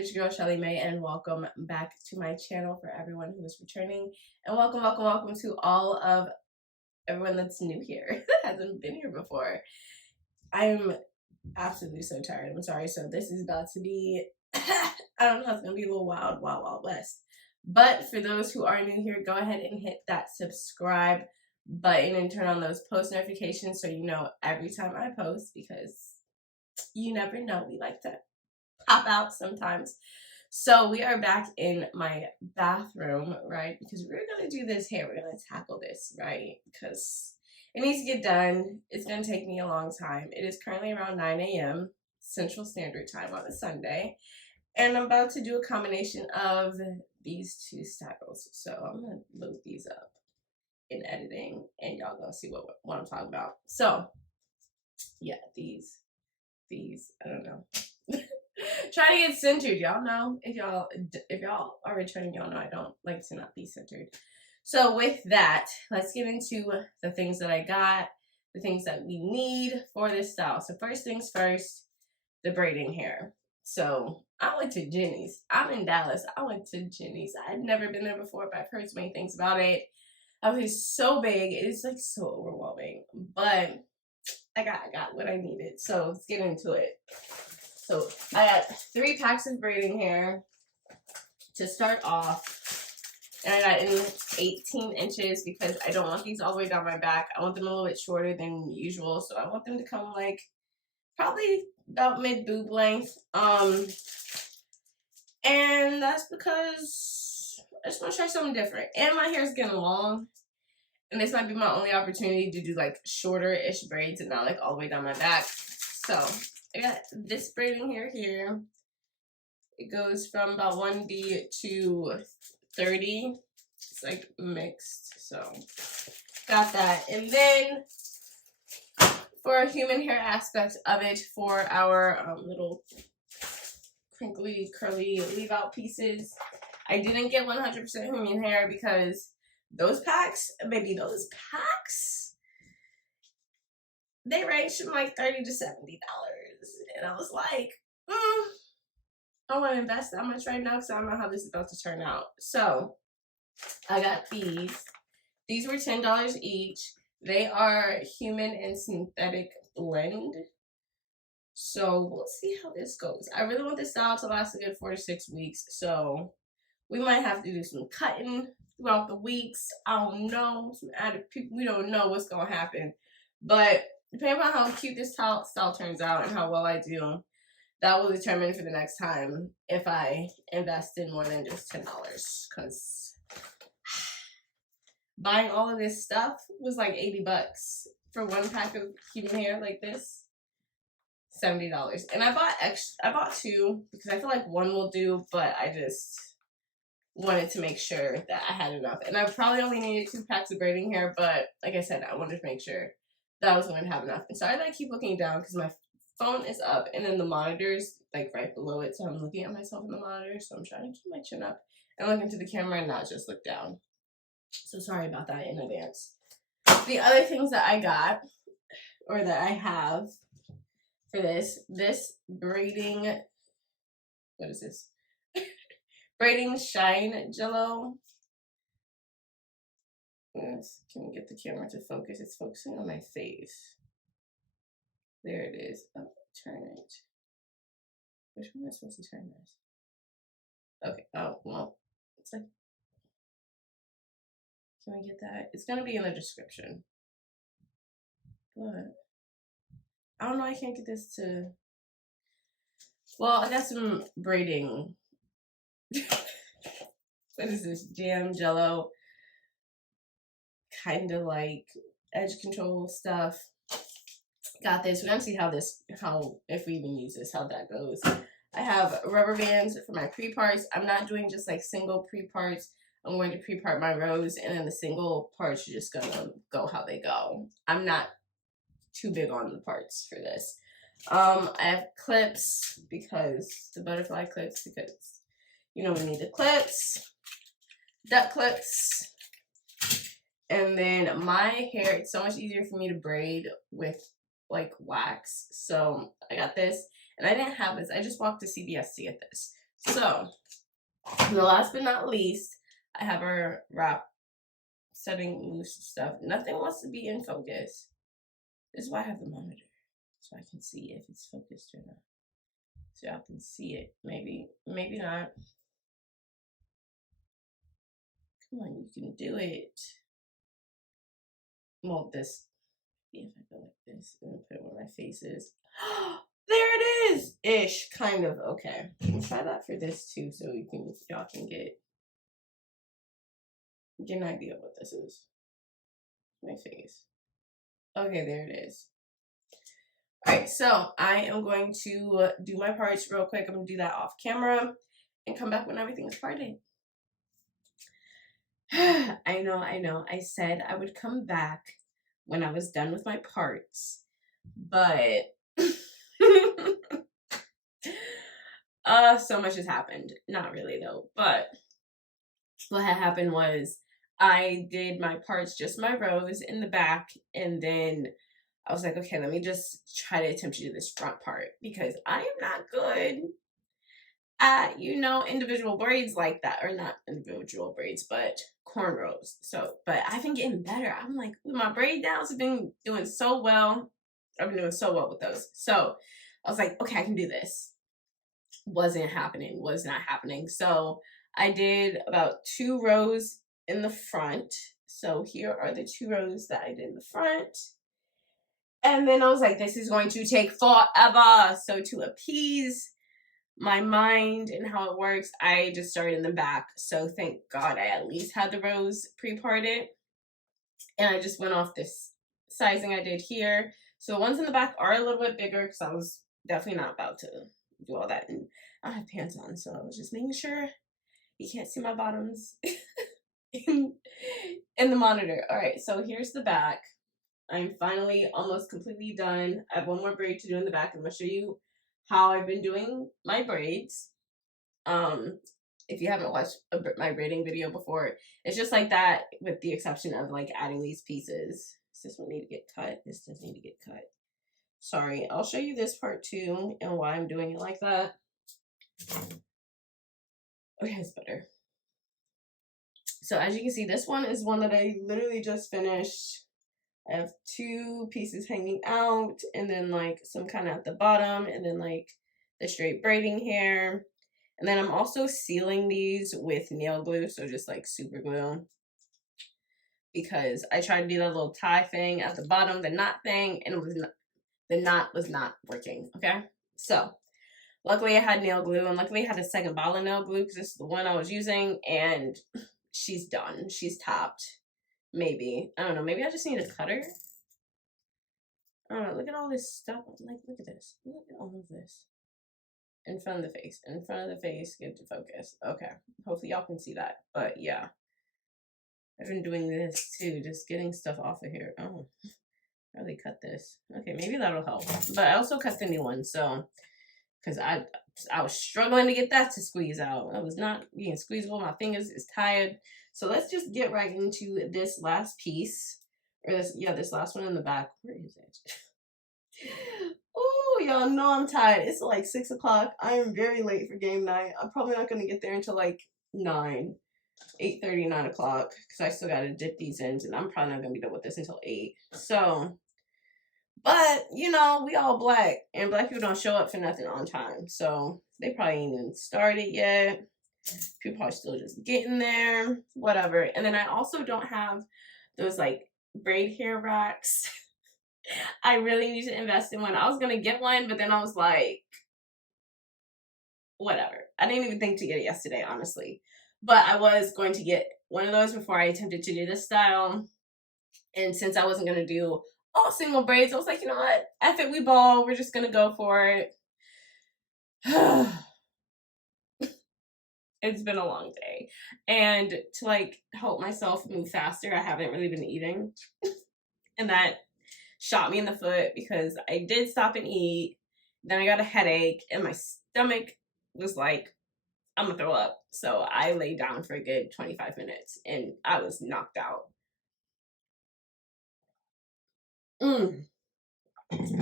It's your girl Shelly Mae, and welcome back to my channel for everyone who is returning. And welcome to all of everyone that's new here, that hasn't been here before. I'm absolutely so tired. I'm sorry. So this is about to be, I don't know, it's going to be a little wild west. But for those who are new here, go ahead and hit that subscribe button and turn on those post notifications so you know every time I post, because you never know. We like to pop out sometimes. So we are back in my bathroom, right? Because we're going to do this hair. We're going to tackle this, right? Because it needs to get done. It's going to take me a long time. It is currently around 9 a.m. Central Standard Time on a Sunday. And I'm about to do a combination of these two styles. So I'm going to load these up in editing, and y'all going to see what I'm talking about. So, yeah, these, I don't know. Try to get centered. Y'all know, if y'all are returning, y'all know I don't like to not be centered. So with that, let's get into the things that I got, the things that we need for this style. So first things first, the braiding hair. So I went to Jenny's. I'm in Dallas. I went to Jenny's. I had never been there before, but I've heard so many things about it. Obviously, it's so big. It's like so overwhelming, but I got what I needed. So let's get into it. So I got 3 packs of braiding hair to start off. And I got in 18 inches because I don't want these all the way down my back. I want them a little bit shorter than usual. So I want them to come like probably about mid boob length. And that's because I just want to try something different. And my hair is getting long. And this might be my only opportunity to do like shorter-ish braids and not like all the way down my back. So I got this braiding hair here. It goes from about 1B to 30. It's like mixed. So got that. And then for a human hair aspect of it, for our little crinkly, curly leave out pieces, I didn't get 100% human hair because those packs, baby, they range from like $30 to $70. And I was like, I want to invest that much right now because I don't know how this is about to turn out. So I got these. These were $10 each. They are human and synthetic blend. So we'll see how this goes. I really want this style to last a good 4 to 6 weeks. So we might have to do some cutting throughout the weeks. I don't know. Some added people. We don't know what's going to happen. But depending on how cute this style turns out and how well I do, that will determine for the next time if I invest in more than just $10. Because buying all of this stuff was like $80 for 1 pack of human hair like this. $70. And I bought 2 because I feel like 1 will do, but I just wanted to make sure that I had enough. And I probably only needed 2 packs of braiding hair, but like I said, I wanted to make sure that I was going to have enough. And sorry that I keep looking down because my phone is up and then the monitor's like right below it, so I'm looking at myself in the monitor. So I'm trying to keep my chin up and look into the camera and not just look down. So sorry about that in advance. The other things that I got, or that I have for this braiding, what is this? Braiding Shine Jello. Yes, can we get the camera to focus? It's focusing on my face. There it is. Oh, turn it. Which one am I supposed to turn this? Okay. Oh, well, it's like, can we get that? It's going to be in the description. But I don't know. I can't get this to. Well, I got some braiding. What is this? Jam Jello. Kind of like edge control stuff. Got this. We're gonna see if we even use this, how that goes. I have rubber bands for my pre-parts. I'm not doing just like single pre-parts. I'm going to pre-part my rows, and then the single parts are just gonna go how they go. I'm not too big on the parts for this. I have clips because the butterfly clips, because you know we need the clips, duck clips. And then my hair, it's so much easier for me to braid with like wax. So I got this, and I didn't have this. I just walked to CVS to get this. So, the last but not least, I have our wrap setting loose stuff. Nothing wants to be in focus. This is why I have the monitor, so I can see if it's focused or not. So y'all can see it. Maybe not. Come on, you can do it. Well, this. See if I go like this and put it where my face is. There it is! Ish, kind of. Okay. We'll try that for this too, so y'all can get an idea of what this is. My face. Okay, there it is. Alright, so I am going to do my parts real quick. I'm going to do that off camera and come back when everything is parted. I know. I said I would come back when I was done with my parts, but so much has happened. Not really though, but what had happened was I did my parts, just my rows in the back, and then I was like, okay, let me just try to attempt to do this front part because I am not good at, individual braids like that, or not individual braids, but cornrows. So, but I've been getting better. I'm like, my braid downs have been doing so well. I've been doing so well with those. So I was like, okay, I can do this. Was not happening. So I did about 2 rows in the front. So here are the 2 rows that I did in the front. And then I was like, this is going to take forever. So to appease my mind and how it works, I just started in the back. So thank God I at least had the rows pre-parted. And I just went off this sizing I did here. So the ones in the back are a little bit bigger because I was definitely not about to do all that. And I don't have pants on, so I was just making sure you can't see my bottoms in the monitor. All right, so here's the back. I'm finally almost completely done. I have one more braid to do in the back. I'm going to show you how I've been doing my braids. If you haven't watched my braiding video before, it's just like that with the exception of like adding these pieces. Does this one need to get cut? This does need to get cut. Sorry, I'll show you this part too and why I'm doing it like that. Okay, it's better. So as you can see, this one is one that I literally just finished. I have 2 pieces hanging out and then like some kind of at the bottom and then like the straight braiding here. And then I'm also sealing these with nail glue, so just like super glue. Because I tried to do that little tie thing at the bottom, the knot thing, and the knot was not working, okay? So, luckily I had nail glue, and luckily I had a second bottle of nail glue because this is the one I was using, and she's done. She's topped. Maybe. I don't know. Maybe I just need a cutter. I don't know. Look at all this stuff. Like, look at this. Look at all of this. In front of the face. In front of the face. Get to focus. Okay. Hopefully y'all can see that. But yeah. I've been doing this too. Just getting stuff off of here. Oh. Really cut this. Okay, maybe that'll help. But I also cut the new one. So. Because I was struggling to get that to squeeze out. I was not being squeezable. My fingers is tired. So let's just get right into this last piece. Or this last one in the back. Where is it? Oh, y'all know I'm tired. It's like 6 o'clock. I am very late for game night. I'm probably not going to get there until like 9. 8:30, 9 o'clock. Because I still got to dip these ends. And I'm probably not going to be done with this until 8. So, but, we all black. And black people don't show up for nothing on time. So, they probably ain't even started yet. People are still just getting there. Whatever. And then I also don't have those, like, braid hair racks. I really need to invest in one. I was going to get one, but then I was like, whatever. I didn't even think to get it yesterday, honestly. But I was going to get one of those before I attempted to do this style. And since I wasn't going to do all single braids, I was like, you know what? F it, we ball. We're just going to go for it. It's been a long day. And to like help myself move faster, I haven't really been eating. And that shot me in the foot because I did stop and eat. Then I got a headache and my stomach was like, I'm gonna throw up. So I laid down for a good 25 minutes and I was knocked out.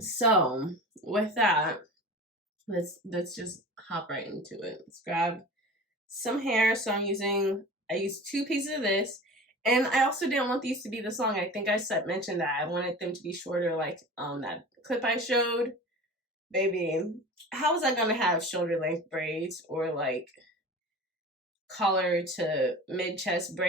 So with that, let's just hop right into it. Let's grab some hair. So I used 2 pieces of this. And I also didn't want these to be this long. I think I mentioned that I wanted them to be shorter, like that clip I showed. Baby, how was I gonna have shoulder length braids or like collar to mid chest braids?